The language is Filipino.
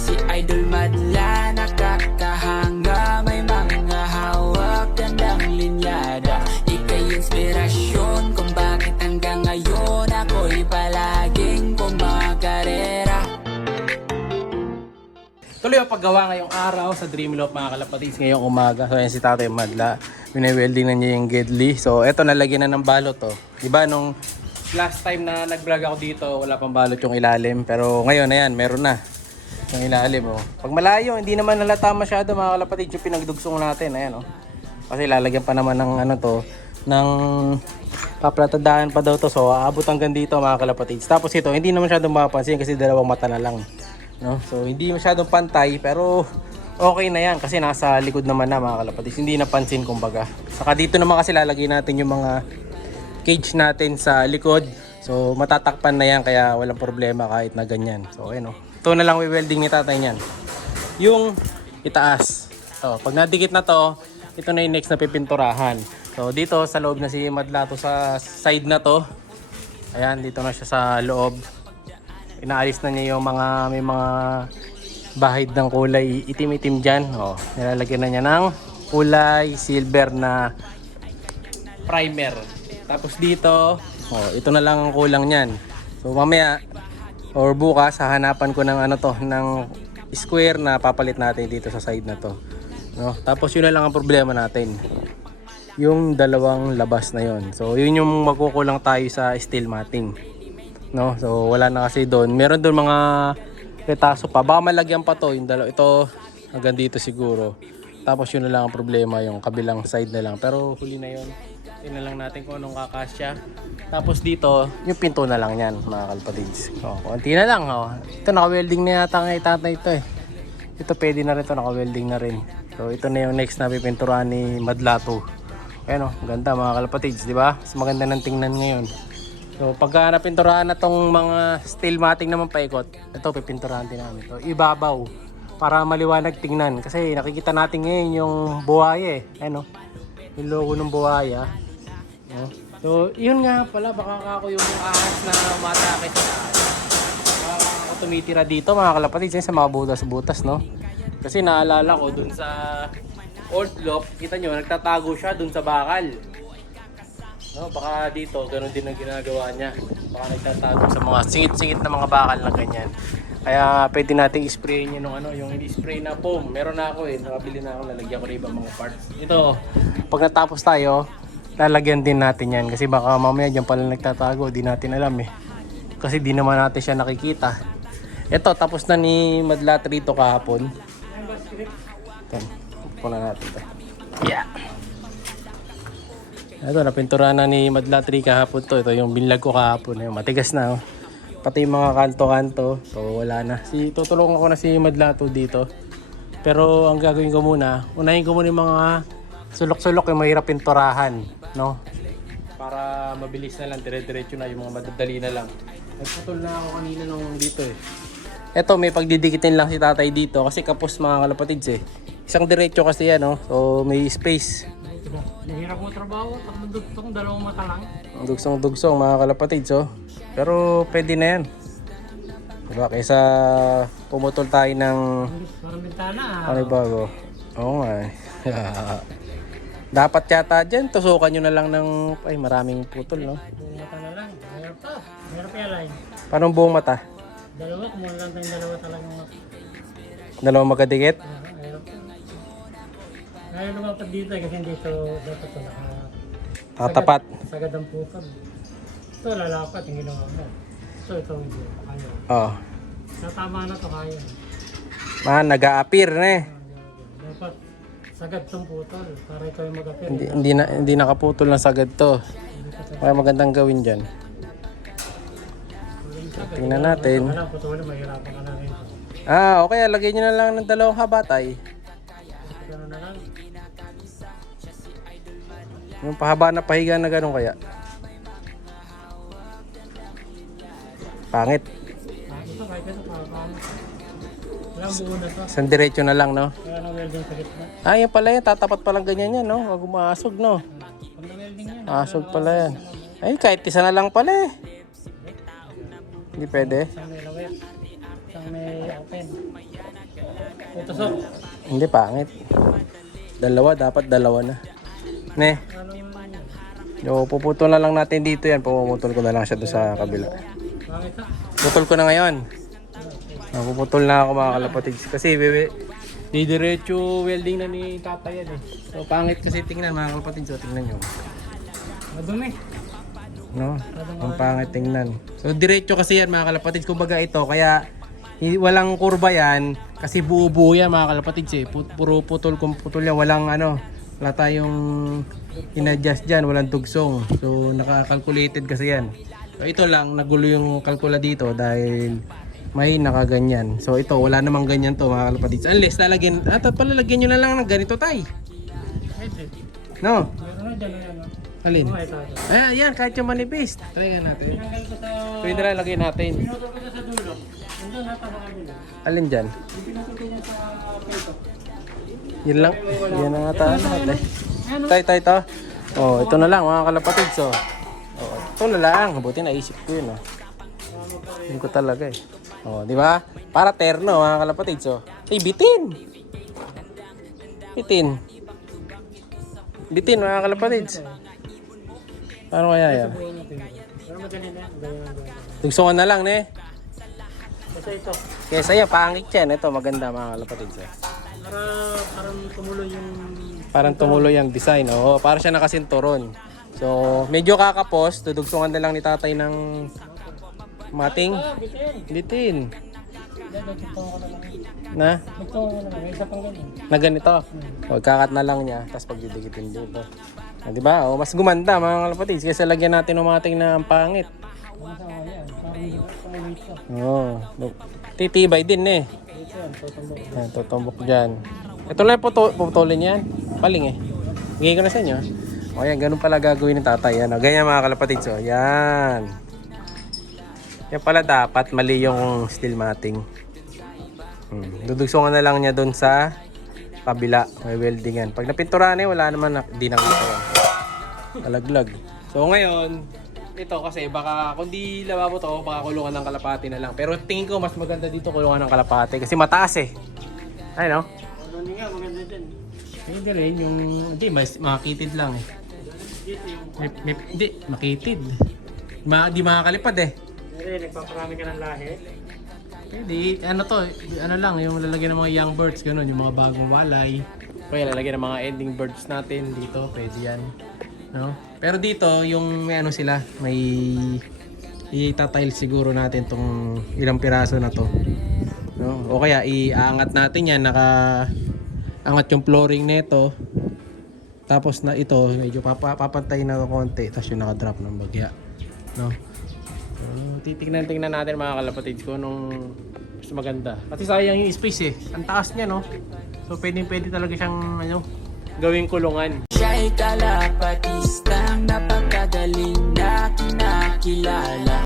si Idol Madla, nakakahanga, may mga hawak, gandang linyada. Ika'y inspirasyon kung bakit hanggang ngayon ako'y palaging kumakarera. Tuloy ang paggawa ngayong araw sa Dreamloaf mga kalapatids ngayong umaga. So ayan si Tatay Madla, bine-welding na niya yung gedli. So eto, nalagyan na ng balot to. Diba nung last time na nag-vlog ako dito, wala pang balot yung ilalim. Pero ngayon, ayan, meron na yung ilalim. Oh. Pag malayo, hindi naman nalata masyado mga kalapatids yung pinagdugsong natin. Ayan, oh. Kasi lalagyan pa naman ng ano to, ng paplatadaan pa daw to. So aabot hanggang dito mga kalapatids. Tapos ito, hindi naman masyadong mapapansin kasi dalawang mata na lang. No? So hindi masyadong pantay pero okay na yan kasi nasa likod naman na mga kalapatids. Hindi napansin kumbaga. Saka dito naman kasi lalagay natin yung mga cage natin sa likod. So matatakpan na yan kaya walang problema kahit na ganyan. So ayun, ito na lang welding ni tatay niyan. Yung itaas. So pag nadikit na to, ito na yung next na pipinturahan. So dito sa loob na si Madla to sa side na to. Ayan, dito na siya sa loob. Inaalis na niya yung mga may mga bahid ng kulay itim-itim dyan. O, nilalagyan na niya ng kulay silver na primer. Tapos dito, ito na lang ang kulang niyan. So mamaya or bukas hahanapan ko ng ano to, ng square na papalit natin dito sa side na to. No? Tapos yun na lang ang problema natin. Yung dalawang labas na yon. So yun yung magkukulang tayo sa steel matting. No, so wala na kasi doon. Meron doon mga retaso pa. Baka malagyan pa to, yung dalawa. Ito hanggang dito siguro. Tapos yun na lang ang problema, yung kabilang side na lang. Pero huli na yun. Tingnan lang natin kung anong kakasya. Tapos dito, yung pinto na lang yan, mga kalpatids. Konti na lang. Ito naka-welding na yata ng itatay ito eh. Ito pwede na rin ito, naka-welding na rin. So ito na yung next na pipinturahan ni Madlato. Ayan ganda mga kalpatids, di ba? Mas maganda ng tingnan ngayon. So pagka napinturahan na tong mga steel matting naman paikot, ito pipinturahan din namin ito. Ibabaw para maliwanag tingnan kasi nakikita natin ngayon yung buhaya eh. Ano? Yung logo ng buhaya. No? So yun nga pala, baka ako yung ahas na umatake sa taas. Baka ako tumitira dito mga kalapatids sa mga butas-butas, no? Kasi naalala ko dun sa old loft, kita nyo, nagtatago siya dun sa bakal. No, baka dito, ganun din ang ginagawa niya. Baka nagtatago sa mga singit-singit na mga bakal na ganyan. Kaya pwede nating i-sprayin yung yung i-spray na foam. Meron na ako eh, nakabili na ako, lalagyan ko na ibang mga parts. Ito, pag natapos tayo, lalagyan din natin yan. Kasi baka mamaya dyan pala nagtatago, di natin alam eh. Kasi di naman natin siya nakikita. Ito, tapos na ni Madla rito kahapon. Ito, punan natin ito. Yeah! Ito, napinturahan na ni Madla kahapon to. Ito yung binlag ko kahapon. Matigas na. Pati yung mga kanto-kanto. So wala na. Tutulungan ko na si Madla dito. Pero ang gagawin ko muna, unahin ko muna yung mga sulok-sulok yung mahirap pinturahan. No? Para mabilis na lang. Dire-diretso na yung mga madadali na lang. Nagputol na ako kanina nung dito eh. Ito, may pagdidikitin lang si tatay dito. Kasi kapos mga kalapatids eh. Isang diretso kasi yan. So may space. Nahirap mo trabaho, dugsong, dalawang mata lang. Dugsong-dugsong mga kalapatids Pero pwede na yan. Diba? Kaysa pumutol tayo ng Parang bintana. bago. Oo nga Dapat yata dyan, tusukan nyo na lang ng maraming putol, no? Buong mata na lang. Mahirap to. Mahirap i-align. Paano buong mata? Dalawa, kumuha lang tayong dalawa talagang mata. Dalawang magkadikit? Mahirap to. Ngayon lumapat dito kasi dito dapat ito Tatapat. Sagad ang putol. Ito lalapat, yung ginawa mo. Ito hindi. Kaya. Oo. Natama na ito kaya. Nag-a-appear na eh. Dapat sagad itong putol para ikaw yung mag-appear. Hindi nakaputol ng sagad to. Kaya magandang gawin dyan. Tingnan natin. Alam, putulin, mahirapan ka na rin. Okay. Lagay nyo na lang ng dalawang habatay. Gano'n na lang. Yung pahaba na pahiga na gano'n kaya. Pangit. Ito kahit ito paano. Walang buo na to. Isang diretso na lang, no? Kaya na-welding sa gitna. Yan pala yan. Tatapat palang ganyan yan, no? Huwag umasog, no? Pag na-welding yan. Asog pala yan. Ay, kahit isa na lang pala eh. Hindi pwede. Isang may lawet. Isang may open. Utusok. Hindi, pangit. Dalawa, dapat dalawa na. Ne, Ano yung yo, puputol na lang natin dito yan. Puputol ko na lang siya doon sa kabila. pangit ha? Putol ko na ngayon. Puputol na ako mga kalapatids. Kasi didiretso welding na ni tatay yan eh. So pangit kasi tingnan mga kalapatids. So tingnan nyo. Madumi. No? Ang pangit tingnan. So diretso kasi yan mga kalapatids. Kumbaga ito, kaya walang kurba yan. Kasi buo-buo yan mga kalapatids eh. Puro putol kung putol yan. Walang ano, wala tayong in-adjust dyan. Walang tugsong. So naka-calculated kasi yan. So ito lang, nagulo yung kalkula dito dahil may nakaganyan. So ito, wala namang ganyan to mga kalapatids. Unless lalagyan, palalagyan nyo na lang ng ganito tay. Pwede. No? Meron na dyan na yan. Alin? Mga ito. Ayan, yan, kahit yung manipis. Try nga natin. Tinanggal ko sa... Pwede na lagyan natin. Pinutol ko na sa dulo. Nandun na sa kabila. Alin dyan? Yung pinutol ko na sa peto. Yan lang. Yan ang ata natin. Tay, to. Oh, ito na lang mga kalapatids. Oh. Oh, ito na lang. Buti naisip ko yun. Oh. Yun ko talaga eh. Oh, di ba? Para terno mga kalapatids. Oh. Bitin. Bitin mga kalapatids. Paano kaya yan? Pero madali na yan. Ganyan. Tugsungan na lang, ne? Kasi ito. Kesa yan, pangit yan. Ito, maganda mga kalapatids. Oh. Parang tumulo yung... Parang tumuloy ang design. Oo, para siya nakasinturon. So, medyo kakapos. Tudugsungan na lang ni tatay ng mating. Ah, bitin. Bitin. Nagtungo ko na lang. Na? Nagtungo ko na lang. May isa pang ganyan. Na ganito. O, kakat na lang niya. Tapos pagdidikitin dito. Ah, di ba? O, mas gumanda mga kalapatids. Kaysa lagyan natin ng mating na ang pangit. Ano sa mga yan? Parang tumulo ito. Oo. Titibay din eh. Dito yan. Tutumbok. Ayan, tutumbok dyan. Ito lang putulin yan. Paling eh. Bigay ko na sa inyo. O yan, ganun pala gagawin ng tatay. Yan, o, ganyan mga kalapatids. O, yan. Yan pala dapat mali yung steel matting. Dudugsungan na lang niya doon sa kabila. May welding yan. Pag napinturahan eh, wala naman di nakita yan. Talaglag. So ngayon, ito kasi baka kung di lababo to, baka kulungan ng kalapati na lang. Pero tingin ko mas maganda dito kulungan ng kalapati kasi mataas eh. Ay no? Ano nga, maganda din. Hindi rin yung... Hindi, makakitid lang eh. Dito yung... Hindi, makitid. Di makakalipad eh. Hindi, nagpaparami ka ng lahi. Hindi, ano to, ano lang, yung lalagyan ng mga young birds, gano'n, yung mga bagong walay. Kaya lalagyan ng mga ending birds natin dito, pwede yan. No? Pero dito, yung may ano sila, may itatile siguro natin tong ilang piraso na to. No? O kaya iaangat natin yan, angat yung flooring nito. Tapos na ito, medyo papantay na konti, tapos yung nakadrop ng bagya. No? So, titignan natin mga kalapatids ko nung mas maganda. Kasi sayang yung space eh. Ang taas niya no. So pwede talaga siyang ano, gawing kulungan. Siya'y kalapatistang napakagaling na kinakilala.